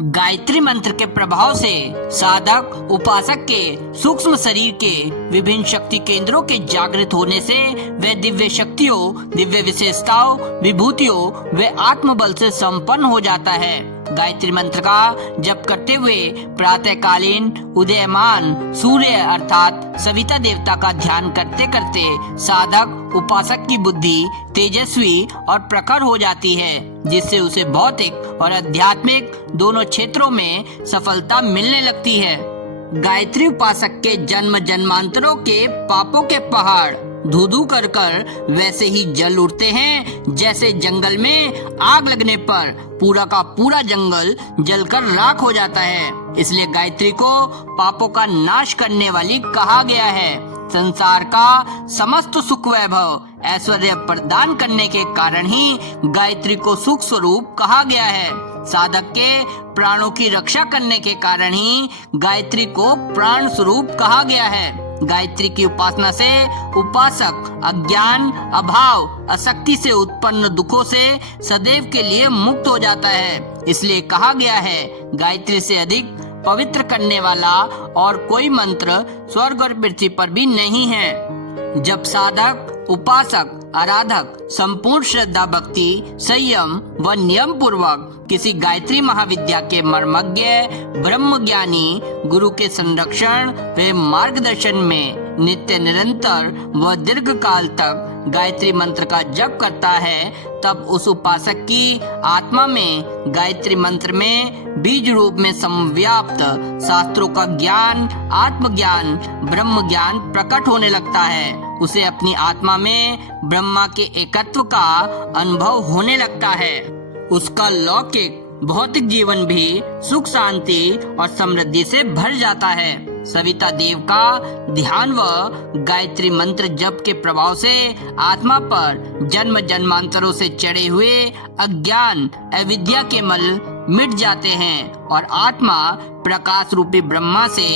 गायत्री मंत्र के प्रभाव से साधक उपासक के सूक्ष्म शरीर के विभिन्न शक्ति केंद्रों के जागृत होने से वे दिव्य शक्तियों, दिव्य विशेषताओं, विभूतियों व आत्मबल से संपन्न हो जाता है। गायत्री मंत्र का जप करते हुए प्रातःकालीन उदयमान सूर्य अर्थात सविता देवता का ध्यान करते करते साधक उपासक की बुद्धि तेजस्वी और प्रखर हो जाती है, जिससे उसे भौतिक और आध्यात्मिक दोनों क्षेत्रों में सफलता मिलने लगती है। गायत्री उपासक के जन्म जन्मांतरों के पापों के पहाड़ धू धू कर कर वैसे ही जल उठते हैं, जैसे जंगल में आग लगने पर पूरा का पूरा जंगल जलकर राख हो जाता है। इसलिए गायत्री को पापों का नाश करने वाली कहा गया है। संसार का समस्त सुख वैभव ऐश्वर्य प्रदान करने के कारण ही गायत्री को सुख स्वरूप कहा गया है। साधक के प्राणों की रक्षा करने के कारण ही गायत्री को प्राण स्वरूप कहा गया है। गायत्री की उपासना से उपासक अज्ञान, अभाव, अशक्ति से उत्पन्न दुखों से सदैव के लिए मुक्त हो जाता है। इसलिए कहा गया है, गायत्री से अधिक पवित्र करने वाला और कोई मंत्र स्वर्ग और पृथ्वी पर भी नहीं है। जब साधक, उपासक, आराधक संपूर्ण श्रद्धा, भक्ति, संयम व नियम पूर्वक किसी गायत्री महाविद्या के मर्मज्ञ ब्रह्म ज्ञानी गुरु के संरक्षण व मार्गदर्शन में नित्य निरंतर व दीर्घ काल तक गायत्री मंत्र का जप करता है, तब उस उपासक की आत्मा में गायत्री मंत्र में बीज रूप में समव्याप्त शास्त्रों का ज्ञान, आत्मज्ञान, ब्रह्म ज्ञान प्रकट होने लगता है। उसे अपनी आत्मा में ब्रह्मा के एकत्व का अनुभव होने लगता है। उसका लौकिक भौतिक जीवन भी सुख, शांति और समृद्धि से भर जाता है। सविता देव का ध्यान व गायत्री मंत्र जप के प्रभाव से आत्मा पर जन्म जन्मांतरों से चढ़े हुए अज्ञान, अविद्या के मल मिट जाते हैं और आत्मा प्रकाश रूपी ब्रह्मा से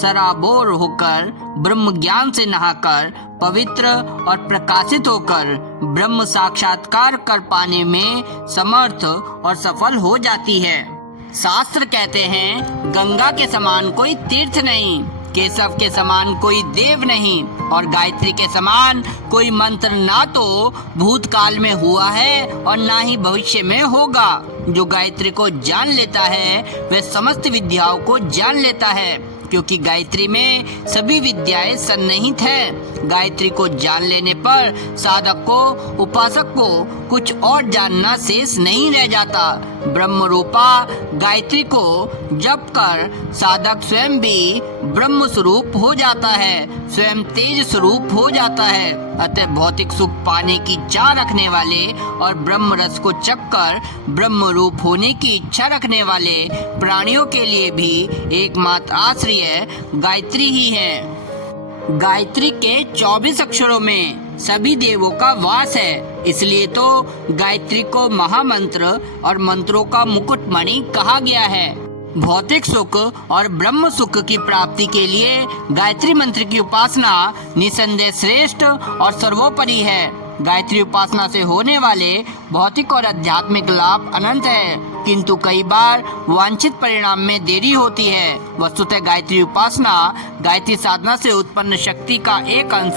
सराबोर होकर, ब्रह्म ज्ञान से नहाकर, पवित्र और प्रकाशित होकर ब्रह्म साक्षात्कार कर पाने में समर्थ और सफल हो जाती है। शास्त्र कहते हैं, गंगा के समान कोई तीर्थ नहीं, केशव के समान कोई देव नहीं और गायत्री के समान कोई मंत्र ना तो भूतकाल में हुआ है और ना ही भविष्य में होगा। जो गायत्री को जान लेता है वह समस्त विद्याओं को जान लेता है, क्योंकि गायत्री में सभी विद्याएं सन्निहित हैं। गायत्री को जान लेने पर साधक को, उपासक को कुछ और जानना शेष नहीं रह जाता। ब्रह्म रूपा गायत्री को जप कर साधक स्वयं भी ब्रह्म स्वरूप हो जाता है, स्वयं तेज स्वरूप हो जाता है। अतः भौतिक सुख पाने की चाह रखने वाले और ब्रह्म रस को चखकर ब्रह्म रूप होने की इच्छा रखने वाले प्राणियों के लिए भी एकमात्र आश्रय गायत्री ही है। गायत्री के 24 अक्षरों में सभी देवों का वास है, इसलिए तो गायत्री को महामंत्र और मंत्रों का मुकुटमणि कहा गया है। भौतिक सुख और ब्रह्म सुख की प्राप्ति के लिए गायत्री मंत्र की उपासना निसंदेह श्रेष्ठ और सर्वोपरि है। गायत्री उपासना से होने वाले भौतिक और आध्यात्मिक लाभ अनंत है, किंतु कई बार वांछित परिणाम में देरी होती है। वस्तुतः गायत्री उपासना, गायत्री साधना से उत्पन्न शक्ति का एक अंश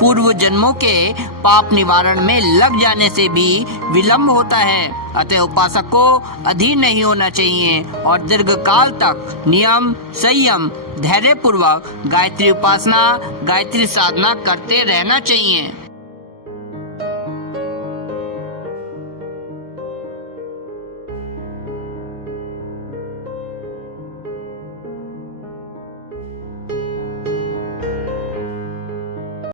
पूर्व जन्मों के पाप निवारण में लग जाने से भी विलम्ब होता है। अतः उपासक को अधीर नहीं होना चाहिए और दीर्घ काल तक नियम, संयम, धैर्य पूर्वक गायत्री उपासना, गायत्री साधना करते रहना चाहिए।